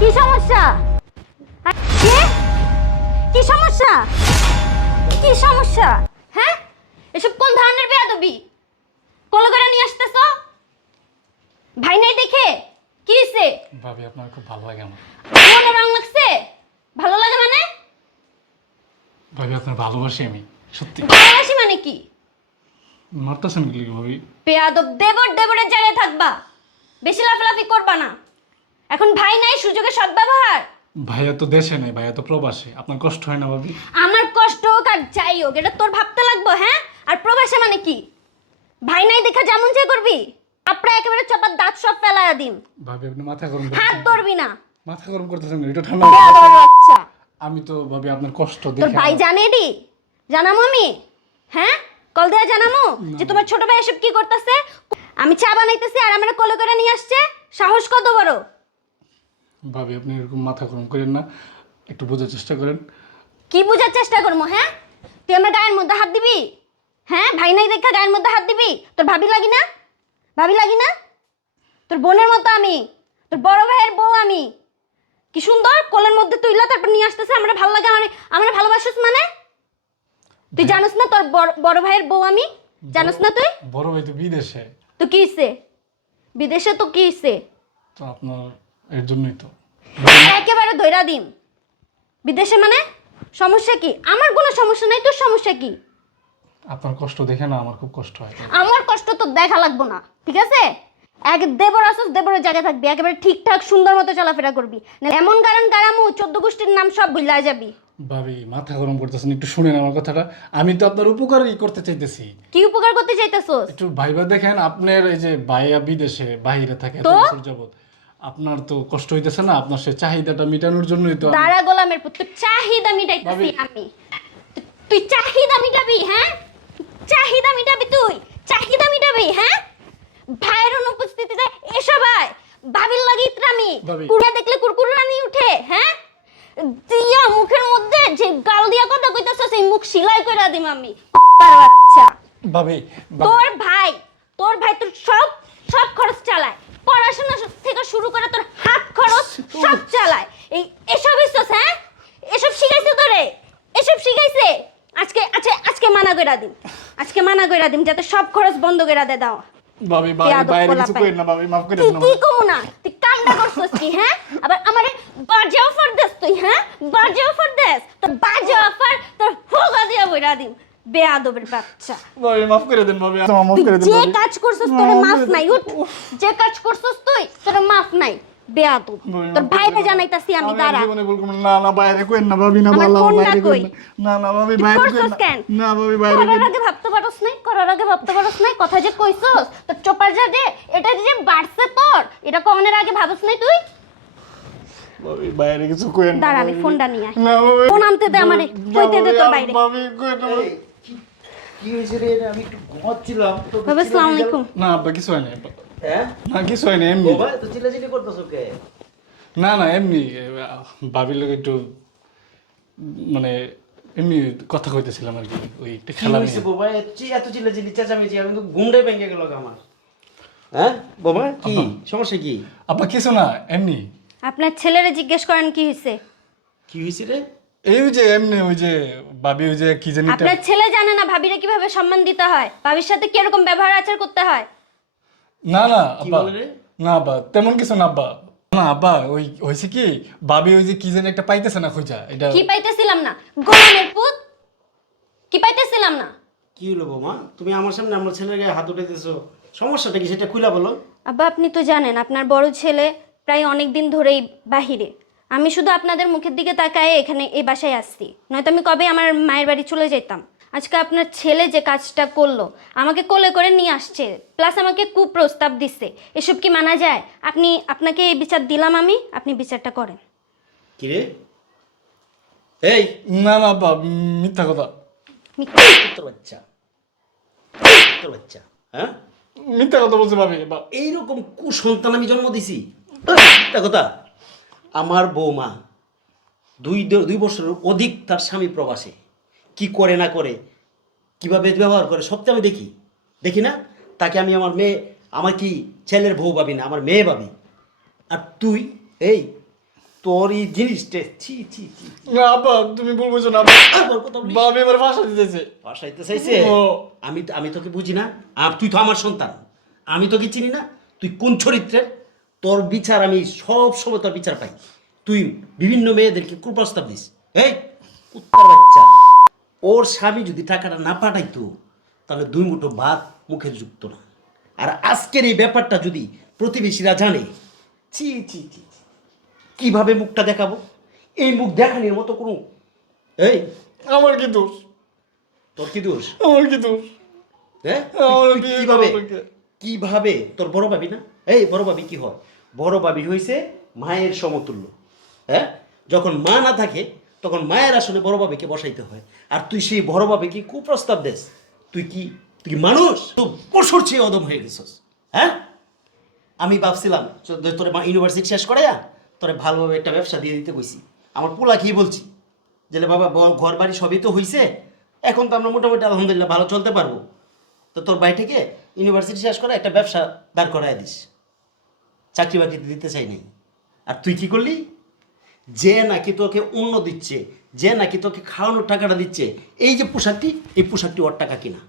কি সমস্যা? কে? কি সমস্যা? কি সমস্যা? হ্যাঁ, এসব কোন ধরনের বেয়াদবি? কল করে নিয়ে আসতেছ? ভাই নাই দেখে কি হইছে? ভাবি আপনার খুব ভালো লাগে আমার। মনে রং লাগছে? ভালো লাগে মানে? ভাবি আপনার ভালোবাসি আমি সত্যি। ভালোবাসি মানে কি? মারতেছেন কি ভাবি? বেয়াদব, দেবরের জায়গায় থাকবা, বেশি লাফালাফি করবা না। এখন ভাই নাই, সুযোগের সদ্ব্যবহার। ভাইয়া তো দেশে নেই, ভাইয়া তো প্রবাসী। আপনার কষ্ট হয় না ভাবি? আমার কষ্ট হোক আর যাই হোক, এটা তোর ভাবতে লাগবো। হ্যাঁ, আর প্রবাসে মানে কি? ভাই নাই দেখা যেমন চাই করবি, আপনার একেবারে চপার দাঁত সব ফেলায়া দিম। ভাবি আপনি মাথা গরম হাত করতেছেন। ধরবি না। মাথা গরম করতেছেন একটু ঠান্ডা। বেয়াদব বাচ্চা। আমি তো ভাবি আপনার কষ্ট তোর দেখে ভাই জানে এডি? জানামো আমি? হ্যাঁ, কল দেয়া জানামো যে তোমার ছোট ভাই এসব কি করতেছে? আমি চা বানাইতেছি আর আমার কোলে করে নিয়ে আসছে। সাহস কত বড়! ভাবি আপনি এরকম মাথা গরম করেন না, একটু বোঝার চেষ্টা করেন। কি বুঝার চেষ্টা করবো? হ্যাঁ, তুই আমার গায়ের মধ্যে হাত দিবি? হ্যাঁ, ভাই নাই দেখা গায়ের মধ্যে হাত দিবি? তোর ভাবি লাগি না? ভাবি লাগি না? তোর বোনের মতো আমি, তোর বড় ভাইয়ের বউ আমি। কি সুন্দর কোলের মধ্যে তুইলা তারপর নিয়ে আসতেছে। আমার ভালো লাগে, আমার ভালোবাসিস মানে? তুই জানিস না তোর বড় ভাইয়ের বউ আমি? জানিস না তুই? বড় ভাই তো বিদেশে। তো কি হইছে? বিদেশে তো কি হইছে? তো আপনার এর জন্যই তো। একেবারে ধইরা দিম। বিদেশে মানে? সমস্যা কি? আমার কোনো সমস্যা নাই, তোর সমস্যা কি? আপনার কষ্ট দেখে না আমার খুব কষ্ট হয়। আমার কষ্ট তো দেখা লাগবো না, ঠিক আছে? এক দেবর আসস, দেবরের জায়গায় থাকবি, একেবারে ঠিকঠাক সুন্দর মতো চলাফেরা করবি। না এমন গারামু 14 গোষ্ঠীর নাম সব ভুলা যাবি। ভাবি মাথা গরম করতেছেন, একটু শুনেন আমার কথাটা। আমি তো আপনার উপকারই করতে চাইতেছি। কি উপকার করতে চাইতেছস? একটু ভাইবা দেখেন, আপনার এই যে ভাইয়া বিদেশে বাইরে থাকে এত তো? বছর যাবত, আপনার তো কষ্ট হইতেছে না? আপনার সে চাহিদাটা মেটানোর জন্যই তো দাঁড়া গোলামের পুত, তোর চাহিদা মিটাইতেছি ভাবি। আমি। তুই চাহিদা মিটাবি? হ্যাঁ, চাহিদা মিটাবি তুই? চাহিদা মিটাবি? হ্যাঁ, ভাইয়ের অনুপস্থিতিতে এসব হয়। ভাবির লাগি ইতরামি, ভাবি। কুড়া দেখলে কুরকুরানি উঠে। হ্যাঁ, দিয়া মুখের মধ্যে যে গাল দিয়া কথা কইতাছ, সেই মুখ সিলাই কইরা দিম আমি। বাচ্চা ভাবি তোর ভাই তোর সব সব খরচ চালায়, পড়াশোনা থেকে শুরু করে তোর হাত খরচ সব চালায়। এসব ইচ্ছস? হ্যাঁ, এসব শিখাইছে তোরে? এসব শিখাইছে? আজকে মানা কইরা দিম, আজকে মানা কইরা দিম যাতে সব খরচ বন্ধ কইরা দে দাও। ভাবি বাইরে কিছু কইেন না ভাবি, মাফ করে দেন কি কমু না? তুই কামটা করছস কি? হ্যাঁ, আবার আমারে বাজে অফার দেস তুই? হ্যাঁ, বাজে অফার দেস? তোর বাজে অফার তোর হোগা দিয়া বইরা দিম। বেয়াদবের বাচ্চা। ভাবি মাফ করে দেন ভাবি, মাফ তুই করে দেন যে ভাবি। কাজ করছস তোর মাফ নাই। উঠ, যে কাজ করছস তুই তোর মাফ নাই। বেয়াদব, তোর ভাইরে জানাইতাছি আমি। দাঁড়া, জীবনে বলবো না। না বাইরে কইেন না ভাবি, না আমার ভালো ফোনটা বাইরে কই? কইেন না। না ভাবি বাইরে কইেন করছস না। কেন? না ভাবি বাইরে করার কইেন না। আগে ভাবতে পারোস নাই? করার আগে ভাবতে পারোস নাই? কথা যে কইছস তোর চোপার যে এটা যে বাড়ছে তোর, এটা কনের আগে ভাবস নাই তুই? ভাবি বাইরে কিছু কইেন না। দাঁড়া, আমি ভাবি। ফোনটা নিয়ে আই। না ভাবি। ফোন আনতে দে আমারে, কইতে দে তোর বাইরে। ভাবি কইেন না ভাবি। কি হয়েছে রে? আমি একটু ঘুমাচ্ছিলাম তো। বাবা আসসালামু আলাইকুম। না আব্বা কিছু হয় না। হ্যাঁ না কিছু হয় না, এমনি। বাবা তো চিল্লাচিল্লি করতেছো কে? না না এমনি ভাবির লোক একটু মানে এমনি কথা কইতেছিলাম আর কি, ওই একটু কি খেলা হয়েছে নিয়ে। বাবা? এত চিল্লাচিল্লি চেঁচামেচি, আমি তো ঘুমটাই ভেঙে গেল আমার। হ্যাঁ বাবা কি আব্বা। সমস্যা? কি আব্বা কিছু না, এমনি। আপনার ছেলেরে জিজ্ঞেস করেন কি হইছে। কি হয়েছে রে? এই যে এমনি ওই যে ভাবি ওই যে কি জানি আপনার ছেলে জানে না ভাবিরে কিভাবে সম্মান দিতে হয়, ভাবির সাথে কিরকম ব্যবহার আচার করতে হয়? না না কি আব্বা, বলে রে? না আব্বা তেমন কিছু না আব্বা। না আব্বা ওই হয়েছে কি, ভাবি ওই যে কি জানি একটা পাইতেছে না খুঁজা, এটা কি পাইতেছিলাম না? গোলামের পুত, কি পাইতেছিলাম না? কি হলো বাবা? তুমি আমার সামনে আমার ছেলের গায়ে হাত উঠাইতেছো, সমস্যাটা কি সেটা খুলে বলো। আব্বা আপনি তো জানেন আপনার বড় ছেলে প্রায় অনেক দিন ধরেই বাহিরে। আমি শুধু আপনাদের মুখের দিকে তাকায় এখানে এই বাসায় আসছি, নয়তো আমি কবে আমার মায়ের বাড়ি চলে যেতাম। আজকে আপনার ছেলে যে কাজটা করলো, আমাকে কোলে করে নিয়ে আসছে, প্লাস আমাকে কুপ্রস্তাব দিচ্ছে, এসব কি মানা যায়? আপনাকে এই বিচার দিলাম আমি, আপনি বিচারটা করেন। কি রে? এই না না আব্বা মিথ্যা কথা, তোর বাচ্চা, তোর বাচ্চা, হ্যাঁ মিথ্যা কথা বলছে ভাবি। এইরকম কুসন্তান আমি জন্ম দিছি? একটা কথা, আমার বৌমা দুই বছরের অধিক তার স্বামী প্রবাসে, কি করে না করে, কিভাবে ব্যবহার করে সব তো আমি দেখি না? তাকে আমি আমার মেয়ে, আমার কি ছেলের বউ ভাবি না, আমার মেয়ে ভাবি। আর তুই তোর এই জিনিসটা ছি ছি ছি না আব্বা তুমি ভুল বুঝছো না আব্বা। আর বল কথা বলিস। ভাবি আমার ভাষা দিতেছে। বাসাইতে চাইছে ও। আমি তোকে বুঝি না আর তুই তো আমার সন্তান আমি তোকে চিনি না তুই কোন চরিত্রের তোর বিচার আমি সব সময় তোর বিচার পাই তুই বিভিন্ন মেয়েদেরকে কুপ্রস্তাব দিস এই কুত্তার বাচ্চা ওর স্বামী যদি টাকাটা না পাঠাইতো তাহলে দুই মুঠো ভাত মুখে যুক্ত না আর আজকের এই ব্যাপারটা যদি প্রতিবেশীরা জানে ছি ছি ছি ছি, কিভাবে মুখটা দেখাবো এই মুখ দেখানোর মতো কোনো এই আমার কি দোষ? তোর কি দোষ আমার কি দোষ? হ্যাঁ আমার তুই বিয়ে কিভাবে করা লাগে। কিভাবে তোর বড় ভাবি না এই বড় ভাবি কি হয় বড় ভাবি হইছে মায়ের সমতুল্য হ্যাঁ যখন মা না থাকে তখন মায়ের আসলে বড় ভাবিকে বসাইতে হয় আর তুই সেই বড় ভাবিকে কুপ্রস্তাব দেস তুই কি মানুষ তো পশুর চেয়ে অদম হয়ে গেছিস হ্যাঁ আমি ভাবছিলাম তোর মা ইউনিভার্সিটি শেষ করে তোরে ভালোভাবে একটা ব্যবসা দিয়ে দিতে কইছি আমার পোলা কি বলছি যে বাবা ঘর বাড়ি সবই তো হইছে এখন তো আমরা মোটামুটি আলহামদুলিল্লাহ ভালো চলতে পারবো তো তোর ভাই থেকে ইউনিভার্সিটি শেষ করে একটা ব্যবসা দাঁড় করায় দিস চাকরি বাকরি দিতে চাই নাই আর তুই কি করলি যে নাকি তোকে অন্য দিচ্ছে যে নাকি তোকে খাওয়ানোর টাকাটা দিচ্ছে এই যে পোশাকটি এই পোশাকটি ওর টাকা কিনা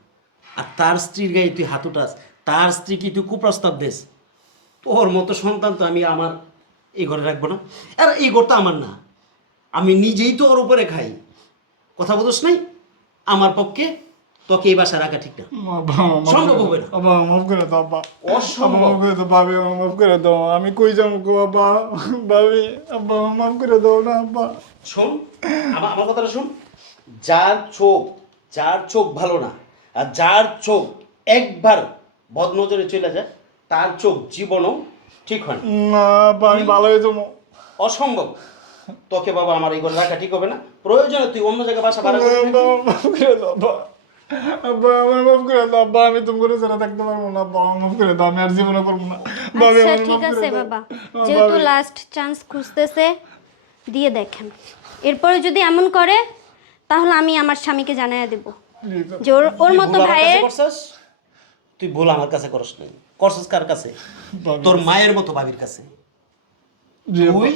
আর তার স্ত্রীর গায়ে তুই হাত উঠাস তার স্ত্রীকে তুই কুপ্রস্তাব দেস তোর মতো সন্তান তো আমি আমার এই ঘরে রাখবো না আর এই ঘরটা আমার না আমি নিজেই তো ওর উপরে খাই কথা বলছ নাই আমার পক্ষে তোকে এই বাসা রাখা ঠিক না আব্বা, মাফ সম্ভব করে হবে দাও। না। আব্বা মাফ করে দাও আব্বা। অসম্ভব। আব্বা, মাফ করে দাও ভাবি আমার মাফ করে দাও আমি কই যাবো গো আব্বা ভাবি আব্বা আমার মাফ করে দাও না আব্বা। শোন আমার কথাটা শোন যার চোখ ভালো না আর যার চোখ একবার বদনজরে চলে যায় তার চোখ জীবনও ঠিক হয় না না আব্বা আমি ভালো হয়ে যাবো। অসম্ভব তোকে বাবা আমার এই ঘরে রাখা ঠিক হবে না প্রয়োজনে তুই অন্য জায়গায় বাসা ভাড়া করে আব্বা থাকবি। আমার মাফ করে দাও আব্বা। আব্বা আমার মাফ করে দাও আব্বা আমি তুমি করে ছাড়া থাকতে পারবো না আব্বা আমার মাফ করে দাও আমি আর জীবনে করবো না ভাবি আচ্ছা আমার ঠিক মাফ করে আছে দাও। বাবা ভাবি। যেহেতু লাস্ট চান্স খুঁজতেছে দিয়ে দেখেন এরপরে যদি এমন করে তাহলে আমি আমার স্বামীকে জানাইয়া দেব Please, যে ওর মতো তুই ভুল আমার কাছে ভাইয়ের করছস? তুই ভুল আমার কাছে করস নাই করছস কার কাছে ভাবি। তোর মায়ের মতো ভাবির কাছে জি, আব্বা। তুই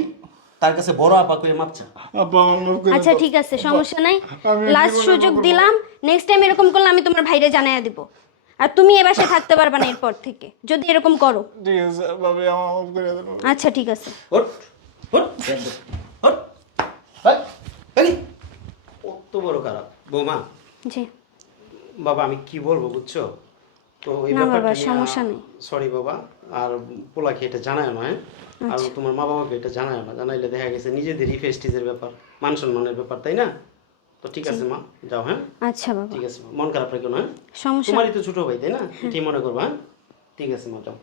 তার কাছে বড় আপা কইয়া মাপ চা আব্বা আমার মাফ করে আচ্ছা দাও। ঠিক আছে সমস্যা নাই আমি লাস্ট জীবনে সুযোগ করবো। দিলাম নেক্সট টাইম এরকম করলে আমি তোমার ভাইরে জানাইয়া দিব আর তুমি এ বাসায় থাকতে পারবে না এরপর থেকে যদি এরকম করো ঠিক আছে ভাবি আমার মাফ করে দাও। আচ্ছা ঠিক আছে হট হট হট হট এই কত বড় খারাপ বৌমা জি বাবা আমি কি বলবো বুঝছো তো এই না বাবা, ব্যাপারটা সমস্যা নেই। সরি বাবা আর পোলাকে এটা জানায় না হ্যাঁ আর আচ্ছা। তোমার মা বাবাকে এটা জানায় না জানাইলে দেখা গেছে নিজেদেরই ফেস্টিজের ব্যাপার মান সম্মানের ব্যাপার তাই না তো ঠিক আছে মা যাও হ্যাঁ আচ্ছা বাবা ঠিক আছে মন খারাপ রেখো না হ্যাঁ? সমস্যা তোমারই তো ছোট ভাই তাই না ঠিক মনে করবা হ্যাঁ ঠিক আছে মা যাও